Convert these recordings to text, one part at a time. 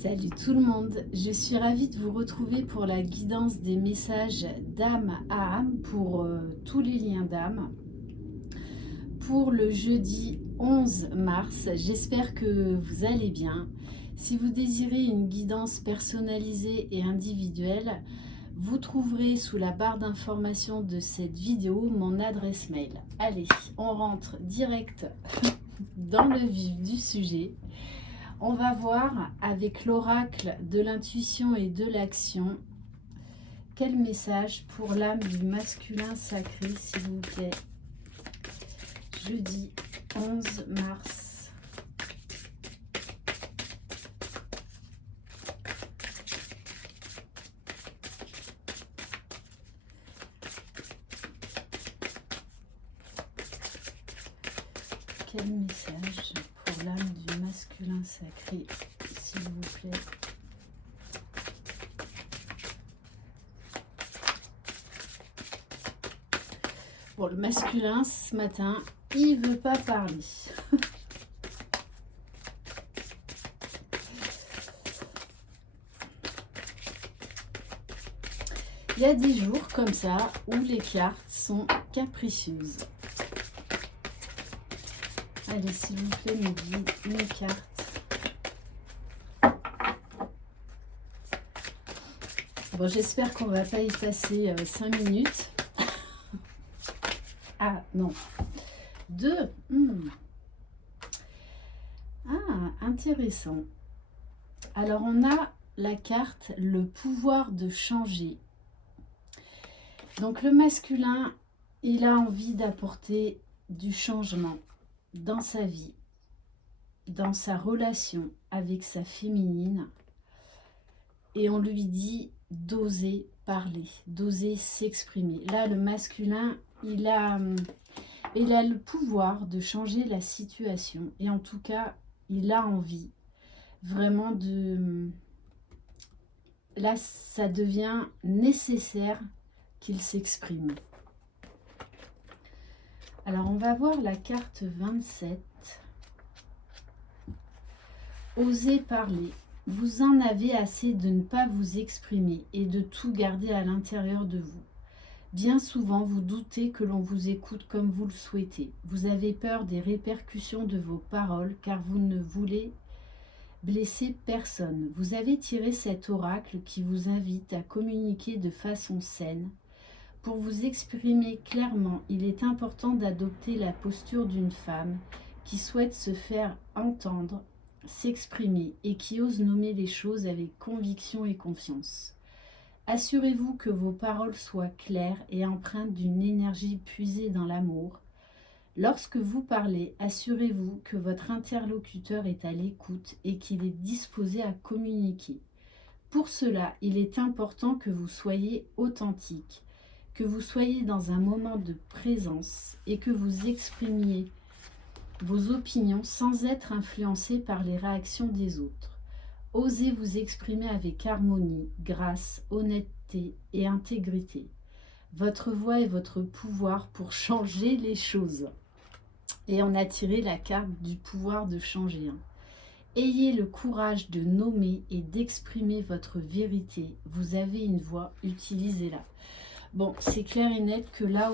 Salut tout le monde, je suis ravie de vous retrouver pour la guidance des messages d'âme à âme pour tous les liens d'âme pour le jeudi 11 mars. J'espère que vous allez bien. Si vous désirez une guidance personnalisée et individuelle, vous trouverez sous la barre d'information de cette vidéo mon adresse mail. Allez, on rentre direct dans le vif du sujet. On va voir avec l'oracle de l'intuition et de l'action quel message pour l'âme du masculin sacré, s'il vous plaît. Jeudi 11 mars. Quel message pour l'âme du masculin sacré, s'il vous plaît. Bon, le masculin, ce matin, il veut pas parler. Il y a des jours comme ça où les cartes sont capricieuses. Allez, s'il vous plaît, mes guides, mes cartes. Bon, j'espère qu'on va pas y passer 5 minutes. Ah, non. 2. Ah, intéressant. Alors, on a la carte « Le pouvoir de changer ». Donc, le masculin, il a envie d'apporter du changement dans sa vie, dans sa relation avec sa féminine. Et on lui dit d'oser parler, d'oser s'exprimer. Là, le masculin, il a le pouvoir de changer la situation. Et en tout cas, il a envie vraiment de... Là, ça devient nécessaire qu'il s'exprime. Alors, on va voir la carte 27. Osez parler. Vous en avez assez de ne pas vous exprimer et de tout garder à l'intérieur de vous. Bien souvent, vous doutez que l'on vous écoute comme vous le souhaitez. Vous avez peur des répercussions de vos paroles car vous ne voulez blesser personne. Vous avez tiré cet oracle qui vous invite à communiquer de façon saine. Pour vous exprimer clairement, il est important d'adopter la posture d'une femme qui souhaite se faire entendre, s'exprimer et qui ose nommer les choses avec conviction et confiance. Assurez-vous que vos paroles soient claires et empreintes d'une énergie puisée dans l'amour. Lorsque vous parlez, assurez-vous que votre interlocuteur est à l'écoute et qu'il est disposé à communiquer. Pour cela, il est important que vous soyez authentique, que vous soyez dans un moment de présence et que vous exprimiez vos opinions sans être influencé par les réactions des autres. Osez vous exprimer avec harmonie, grâce, honnêteté et intégrité. Votre voix est votre pouvoir pour changer les choses. Et on a tiré la carte du pouvoir de changer. Ayez le courage de nommer et d'exprimer votre vérité. Vous avez une voix, utilisez-la. Bon, c'est clair et net que là,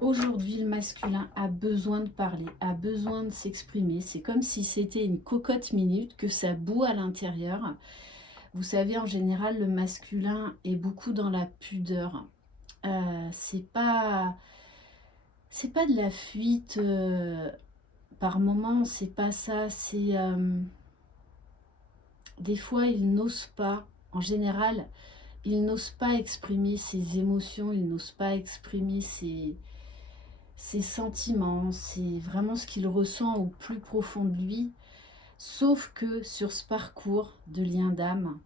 aujourd'hui, le masculin a besoin de parler, a besoin de s'exprimer. C'est comme si c'était une cocotte minute, que ça bout à l'intérieur. Vous savez, en général, le masculin est beaucoup dans la pudeur. C'est pas de la fuite par moment, c'est pas ça. C'est des fois, il n'ose pas. En général, il n'ose pas exprimer ses émotions, il n'ose pas exprimer ses sentiments, c'est vraiment ce qu'il ressent au plus profond de lui. Sauf que sur ce parcours de lien d'âme,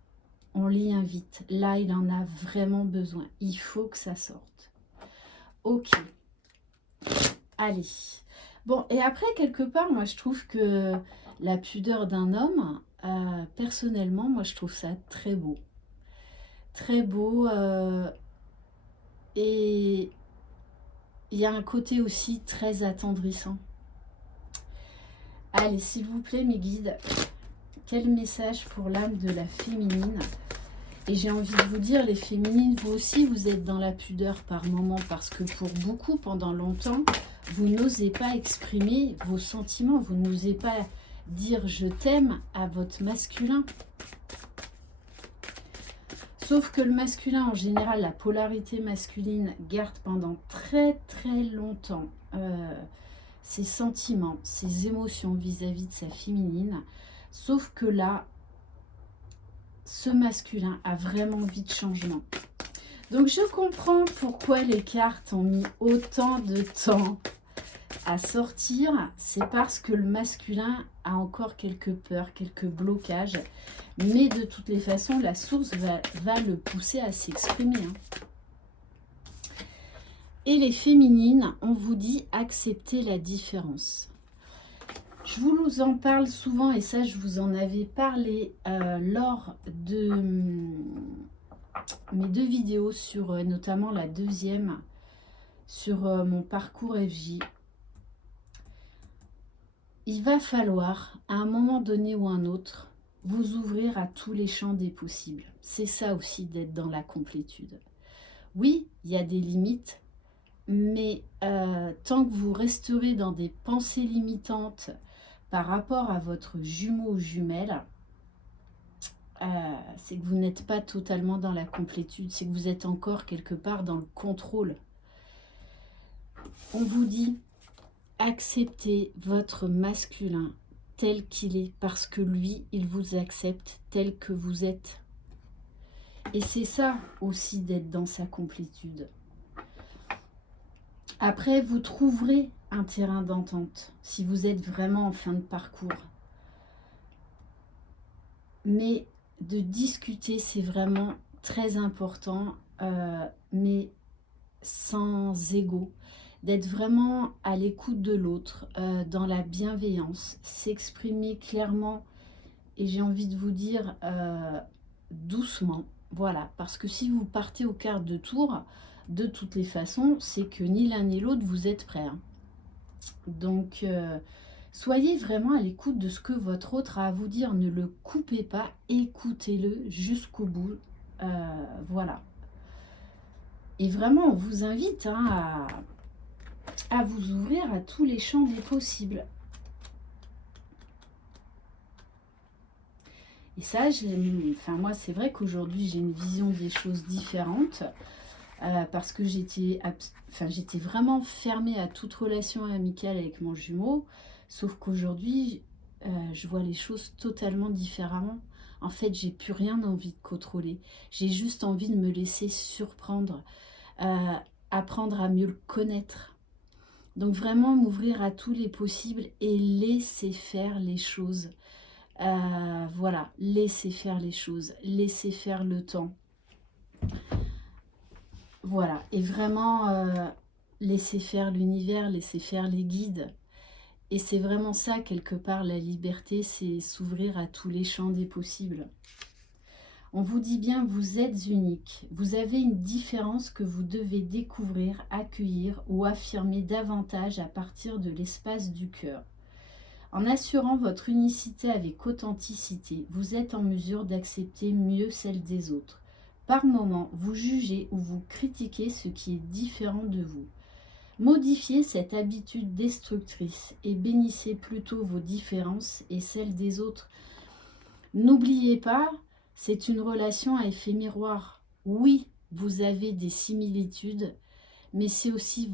on l'y invite. Là, il en a vraiment besoin. Il faut que ça sorte. Ok. Allez. Bon, et après, quelque part, moi, je trouve que la pudeur d'un homme, personnellement, moi, je trouve ça très beau. Très beau. Et il y a un côté aussi très attendrissant. Allez, s'il vous plaît, mes guides, Quel message pour l'âme de la féminine? Et j'ai envie de vous dire, les féminines, vous aussi, vous êtes dans la pudeur par moment, parce que pour beaucoup, pendant longtemps, vous n'osez pas exprimer vos sentiments, vous n'osez pas dire « je t'aime » à votre masculin. Sauf que le masculin, en général, la polarité masculine garde pendant très longtemps ses sentiments, ses émotions vis-à-vis de sa féminine. Sauf que là, ce masculin a vraiment envie de changement. Donc je comprends pourquoi les cartes ont mis autant de temps à sortir. C'est parce que le masculin a encore quelques peurs, quelques blocages. Mais de toutes les façons, la source va le pousser à s'exprimer. Et les féminines, on vous dit accepter la différence. Je vous en parle souvent, et ça je vous en avais parlé lors de mes 2 vidéos, sur notamment la deuxième, sur mon parcours FJ. Il va falloir, à un moment donné ou un autre, vous ouvrir à tous les champs des possibles. C'est ça aussi d'être dans la complétude. Oui, il y a des limites, mais tant que vous resterez dans des pensées limitantes par rapport à votre jumeau ou jumelle, c'est que vous n'êtes pas totalement dans la complétude, c'est que vous êtes encore quelque part dans le contrôle. On vous dit, acceptez votre masculin tel qu'il est, parce que lui, il vous accepte tel que vous êtes. Et c'est ça aussi d'être dans sa complétude. Après, vous trouverez un terrain d'entente si vous êtes vraiment en fin de parcours. Mais de discuter, c'est vraiment très important, mais sans ego. D'être vraiment à l'écoute de l'autre, dans la bienveillance, s'exprimer clairement, et j'ai envie de vous dire doucement. Voilà, parce que si vous partez aux cartes de tour, de toutes les façons, c'est que ni l'un ni l'autre vous êtes prêts. Donc, soyez vraiment à l'écoute de ce que votre autre a à vous dire. Ne le coupez pas, écoutez-le jusqu'au bout. Voilà. Et vraiment, on vous invite à vous ouvrir à tous les champs des possibles. Et ça, moi, c'est vrai qu'aujourd'hui, j'ai une vision des choses différente. Parce que j'étais vraiment fermée à toute relation amicale avec mon jumeau, sauf qu'aujourd'hui, je vois les choses totalement différemment. En fait, j'ai plus rien envie de contrôler. J'ai juste envie de me laisser surprendre, apprendre à mieux le connaître. Donc vraiment m'ouvrir à tous les possibles et laisser faire les choses. Voilà, laisser faire les choses, laisser faire le temps. Voilà, et vraiment laisser faire l'univers, laisser faire les guides. Et c'est vraiment ça, quelque part, la liberté, c'est s'ouvrir à tous les champs des possibles. On vous dit bien, vous êtes unique. Vous avez une différence que vous devez découvrir, accueillir ou affirmer davantage à partir de l'espace du cœur. En assurant votre unicité avec authenticité, vous êtes en mesure d'accepter mieux celle des autres. Par moments, vous jugez ou vous critiquez ce qui est différent de vous. Modifiez cette habitude destructrice et bénissez plutôt vos différences et celles des autres. N'oubliez pas, c'est une relation à effet miroir. Oui, vous avez des similitudes, mais c'est aussi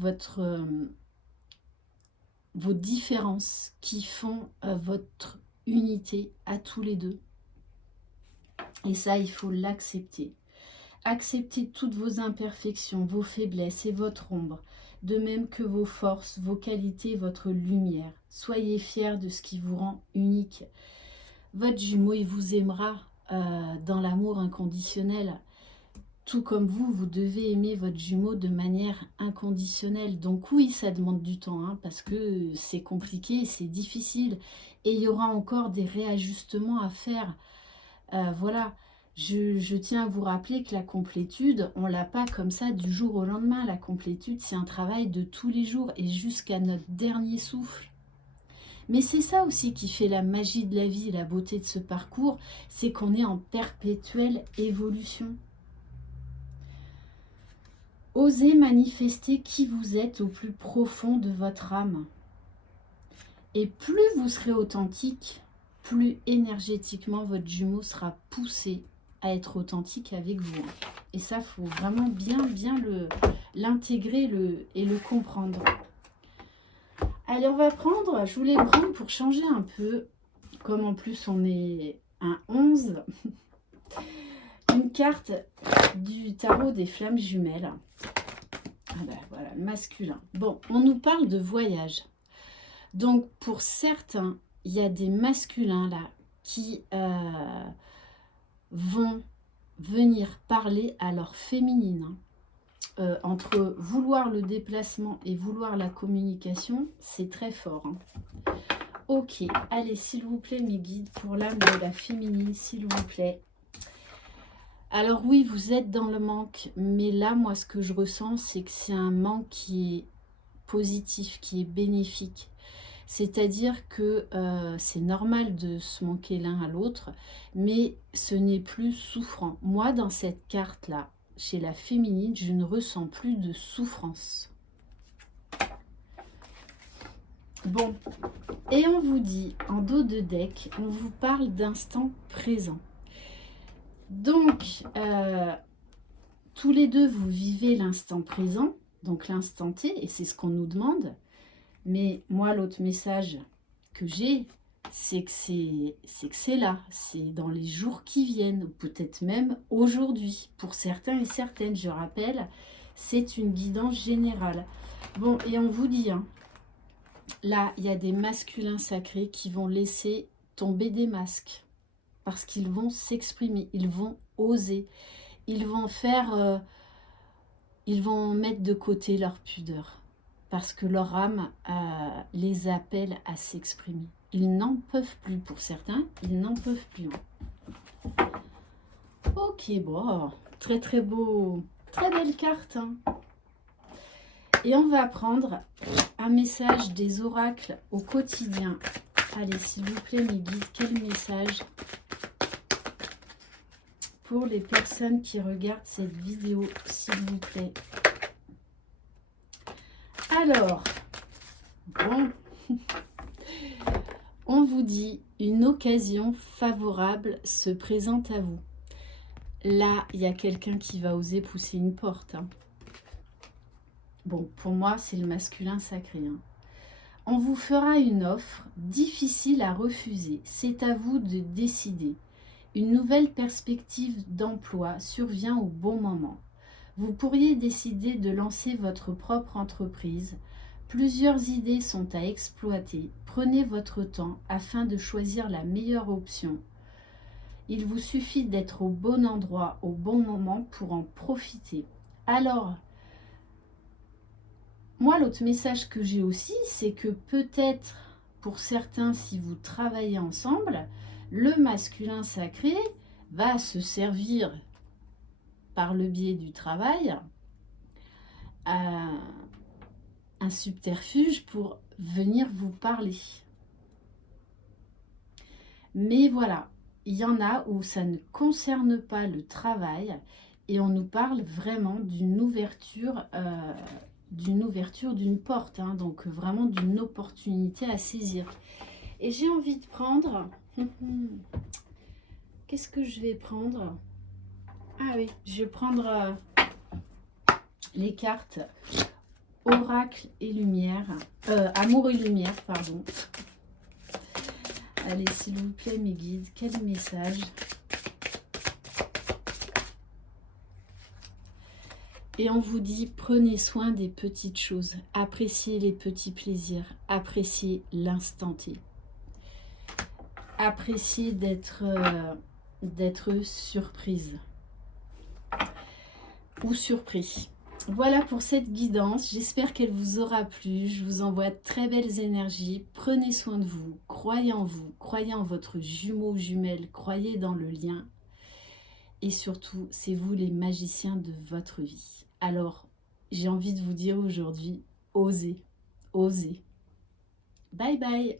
vos différences qui font votre unité à tous les deux. Et ça, il faut l'accepter. Acceptez toutes vos imperfections, vos faiblesses et votre ombre, de même que vos forces, vos qualités, votre lumière. Soyez fiers de ce qui vous rend unique. Votre jumeau, il vous aimera dans l'amour inconditionnel. Tout comme vous, vous devez aimer votre jumeau de manière inconditionnelle. Donc oui, ça demande du temps, parce que c'est compliqué, c'est difficile. Et il y aura encore des réajustements à faire. Voilà. Je tiens à vous rappeler que la complétude, on ne l'a pas comme ça du jour au lendemain. La complétude, c'est un travail de tous les jours et jusqu'à notre dernier souffle. Mais c'est ça aussi qui fait la magie de la vie et la beauté de ce parcours, c'est qu'on est en perpétuelle évolution. Osez manifester qui vous êtes au plus profond de votre âme. Et plus vous serez authentique, plus énergétiquement votre jumeau sera poussé à être authentique avec vous. Et ça, il faut vraiment bien l'intégrer et le comprendre. Allez, on va prendre, je voulais le prendre pour changer un peu, comme en plus on est un 11, une carte du tarot des flammes jumelles. Ah ben voilà, masculin. Bon, on nous parle de voyage. Donc pour certains, il y a des masculins là qui vont venir parler à leur féminine. Entre vouloir le déplacement et vouloir la communication, c'est très fort. Hein. Ok, allez, s'il vous plaît, mes guides, pour l'âme de la féminine, s'il vous plaît. Alors oui, vous êtes dans le manque, mais là, moi, ce que je ressens, c'est que c'est un manque qui est positif, qui est bénéfique. C'est-à-dire que c'est normal de se manquer l'un à l'autre, mais ce n'est plus souffrant. Moi, dans cette carte-là, chez la féminine, je ne ressens plus de souffrance. Bon, et on vous dit, en dos de deck, on vous parle d'instant présent. Donc, tous les deux, vous vivez l'instant présent, donc l'instant T, et c'est ce qu'on nous demande. Mais moi, l'autre message que j'ai, c'est que c'est là, c'est dans les jours qui viennent, ou peut-être même aujourd'hui, pour certains et certaines, je rappelle, c'est une guidance générale. Bon, et on vous dit, hein, là, il y a des masculins sacrés qui vont laisser tomber des masques, parce qu'ils vont s'exprimer, ils vont oser, ils vont faire, ils vont mettre de côté leur pudeur, parce que leur âme les appelle à s'exprimer. Ils n'en peuvent plus pour certains, ils n'en peuvent plus. Ok, bon, très très beau, très belle carte. Hein. Et on va prendre un message des oracles au quotidien. Allez, s'il vous plaît, mes guides, quel message pour les personnes qui regardent cette vidéo, s'il vous plaît. Alors, bon, on vous dit, une occasion favorable se présente à vous. Là, il y a quelqu'un qui va oser pousser une porte. Hein. Bon, pour moi, c'est le masculin sacré. Hein. On vous fera une offre difficile à refuser. C'est à vous de décider. Une nouvelle perspective d'emploi survient au bon moment. Vous pourriez décider de lancer votre propre entreprise. Plusieurs idées sont à exploiter. Prenez votre temps afin de choisir la meilleure option. Il vous suffit d'être au bon endroit, au bon moment pour en profiter. Alors, moi, l'autre message que j'ai aussi, c'est que peut-être, pour certains, si vous travaillez ensemble, le masculin sacré va se servir, par le biais du travail, un subterfuge pour venir vous parler. Mais voilà, il y en a où ça ne concerne pas le travail et on nous parle vraiment d'une ouverture d'une porte, hein, donc vraiment d'une opportunité à saisir. Et j'ai envie de prendre... Qu'est-ce que je vais prendre? Ah oui, je vais prendre les cartes Oracle et Lumière. Amour et Lumière, pardon. Allez, s'il vous plaît, mes guides, quel message? Et on vous dit, prenez soin des petites choses, appréciez les petits plaisirs, appréciez l'instant T. Appréciez d'être surprise ou surpris. Voilà pour cette guidance, j'espère qu'elle vous aura plu, je vous envoie de très belles énergies, prenez soin de vous, croyez en vous, croyez en votre jumeau, jumelle, croyez dans le lien et surtout, c'est vous les magiciens de votre vie. Alors, j'ai envie de vous dire aujourd'hui, osez, osez. Bye bye.